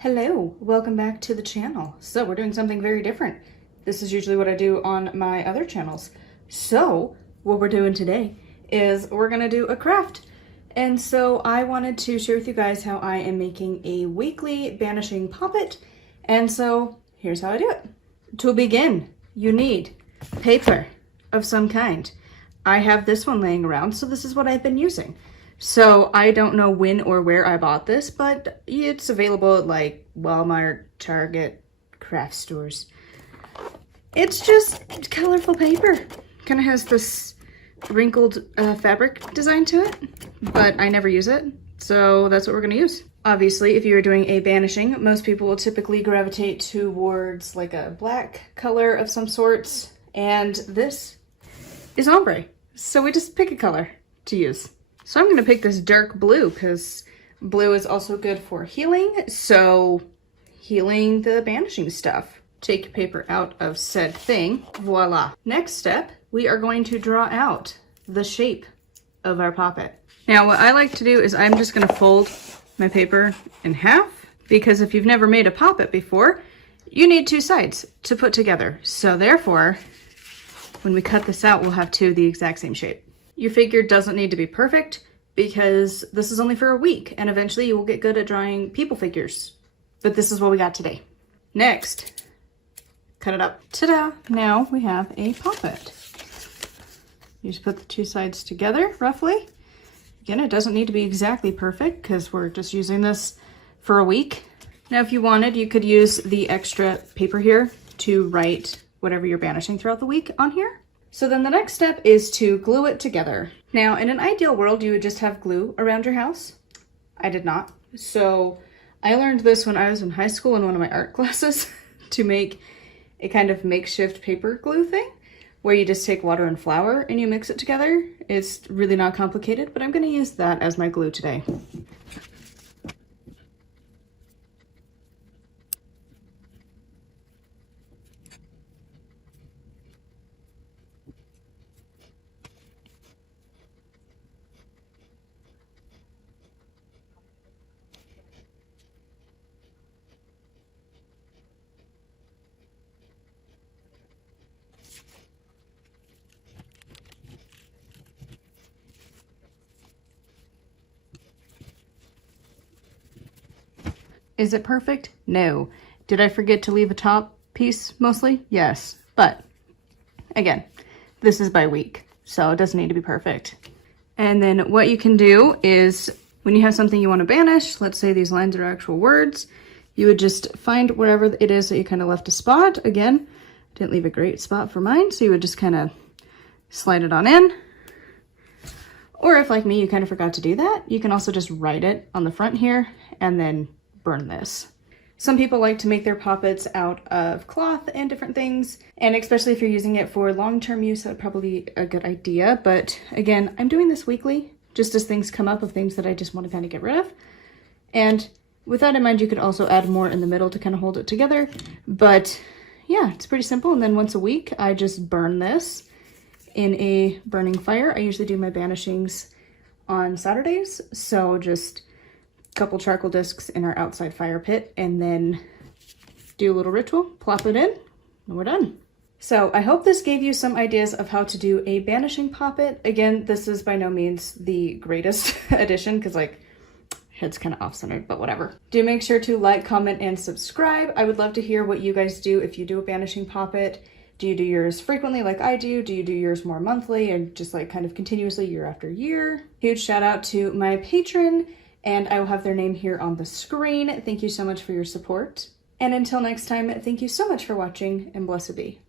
Hello, welcome back to the channel. So we're doing something very different. This is usually what I do on my other channels. So what we're doing today is we're gonna do a craft. And so I wanted to share with you guys how I am making a weekly Banishing Poppet. And so here's how I do it. To begin, you need paper of some kind. I have this one laying around, so this is what I've been using. So I don't know when or where I bought this, but it's available at like Walmart, Target, craft stores. It's just colorful paper. Kind of has this wrinkled fabric design to it, but I never use it. So that's what we're gonna use. Obviously, if you're doing a banishing, most people will typically gravitate towards like a black color of some sorts. And this is ombre. So we just pick a color to use. So I'm gonna pick this dark blue because blue is also good for healing. So healing the banishing stuff. Take your paper out of said thing. Voila. Next step, we are going to draw out the shape of our poppet. Now what I like to do is I'm just gonna fold my paper in half because if you've never made a poppet before, you need two sides to put together. So therefore, when we cut this out, we'll have two of the exact same shape. Your figure doesn't need to be perfect because this is only for a week and eventually you will get good at drawing people figures. But this is what we got today. Next, cut it up. Ta-da! Now we have a poppet. You just put the two sides together roughly. Again, it doesn't need to be exactly perfect because we're just using this for a week. Now, if you wanted, you could use the extra paper here to write whatever you're banishing throughout the week on here. So then the next step is to glue it together. Now, in an ideal world, you would just have glue around your house. I did not. So I learned this when I was in high school in one of my art classes to make a kind of makeshift paper glue thing where you just take water and flour and you mix it together. It's really not complicated, but I'm gonna use that as my glue today. Is it perfect? No. Did I forget to leave a top piece mostly? Yes. But again, this is by week, so it doesn't need to be perfect. And then what you can do is when you have something you want to banish, let's say these lines are actual words, you would just find wherever it is that you kind of left a spot. Again, didn't leave a great spot for mine, so you would just kind of slide it on in. Or if like me, you kind of forgot to do that, you can also just write it on the front here and then burn this. Some people like to make their poppets out of cloth and different things, and especially if you're using it for long-term use, that would probably be a good idea. But again, I'm doing this weekly, just as things come up of things that I just want to kind of get rid of. And with that in mind, you could also add more in the middle to kind of hold it together. But yeah, it's pretty simple. And then once a week, I just burn this in a burning fire. I usually do my banishings on Saturdays, so just couple charcoal discs in our outside fire pit and then do a little ritual, plop it in, and we're done. So I hope this gave you some ideas of how to do a banishing poppet. Again, this is by no means the greatest edition because like head's kind of off-centered, but whatever. Do make sure to like, comment, and subscribe. I would love to hear what you guys do if you do a banishing poppet. Do you do yours frequently like I do? Do you do yours more monthly and just like kind of continuously year after year? Huge shout out to my patron, and I will have their name here on the screen. Thank you so much for your support. And until next time, thank you so much for watching, and blessed be.